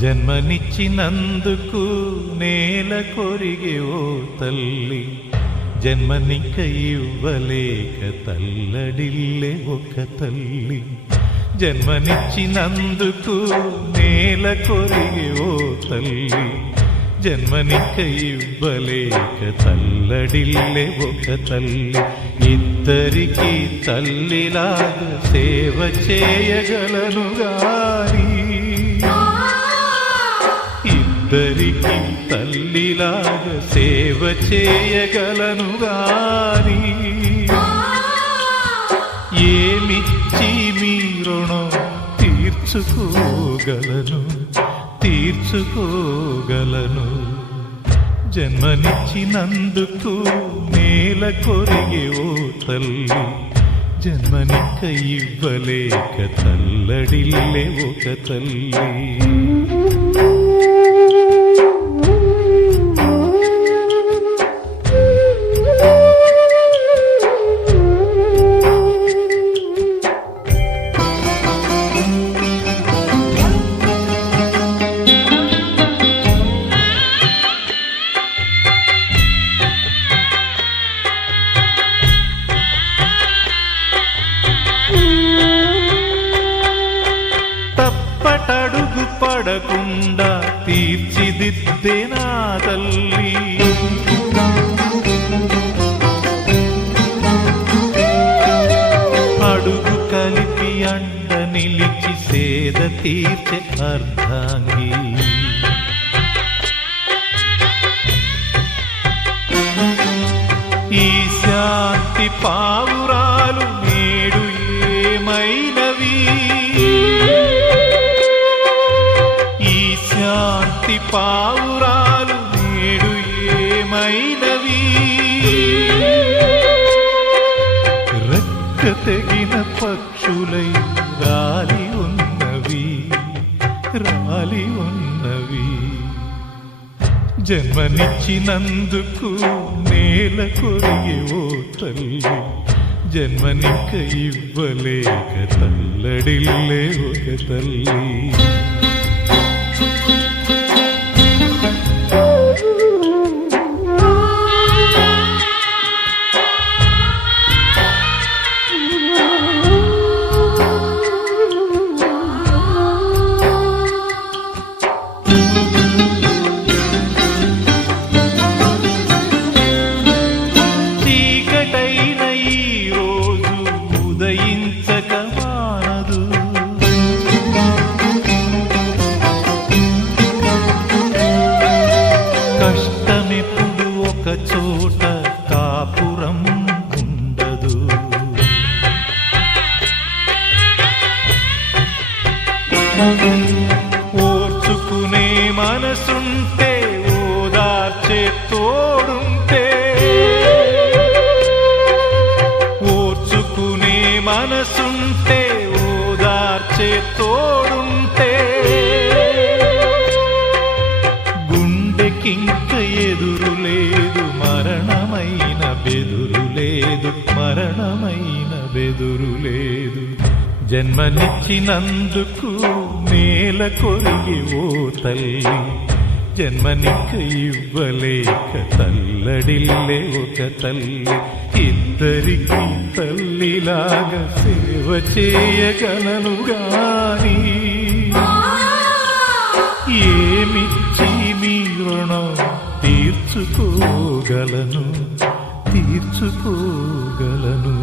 జన్మనిచ్చినందుకు నేల కొరిగే ఓ తల్లి, జన్మనిక ఇవ్వలేక తల్లడిల్లే ఒక తల్లి. జన్మనిచ్చినందుకు నేల కొరిగే ఓ తల్లి, జన్మనిక ఇవ్వలేక తల్లడిల్లే ఒక తల్లి. ఇద్దరికి తల్లిలాగా సేవ చేయగలను గాని, ఇద్దరికి తల్లిలాగా సేవ చేయగలను గాని, ఏమిచ్చి మీ రుణం తీర్చుకోగలను తీర్చుకోగలను. జన్మనిచ్చినందుకు నేల కొరిగే ఓ తల్లి, జన్మనిక ఇవ్వలేక తల్లడిల్లే ఒక తల్లి. తప్పటడుగు పడకుండా తీర్చిదిద్దే నా తల్లి, అడుగు కలిపి అండ నిలిచి సేద తీర్చే అర్ధాంగి. ఈ శాంతి పావురాలు నేడు ఏమైనవి, ఈ శాంతి పావురాలు నేడు ఏమైనవి. రెక్క తెగిన పక్షులై రాలి ఉన్నవి రాలి ఉన్నవి. జన్మనిచ్చినందుకు నేల కొరిగే ఓ తల్లి, జన్మనిక ఇవ్వలేక తల్లడిల్లే ఒక తల్లి. కష్టమెప్పుడు ఒక చోట కాపురం ఉండదు, ఓర్చుకునే మనసుంటే ఓదార్చే తోడుంటే, ఓర్చుకునే మనసుంటే ఓదార్చే తోడుంటే, గుండెకింక ఎదురు లేదు మరణమైన బెదురు లేదు, మరణమైన బెదురు లేదు. జన్మనిచ్చినందుకు నేల కొరిగి ఓ తల్లి, జన్మనిక ఇవ్వలేక తల్లడిల్లే ఒక తల్లి. ఇద్దరికి తల్లిలాగా సేవ చేయగలను గాని, ఏమిచ్చి మీ రుణం తీర్చుకోగలను తీర్చుకోగలను.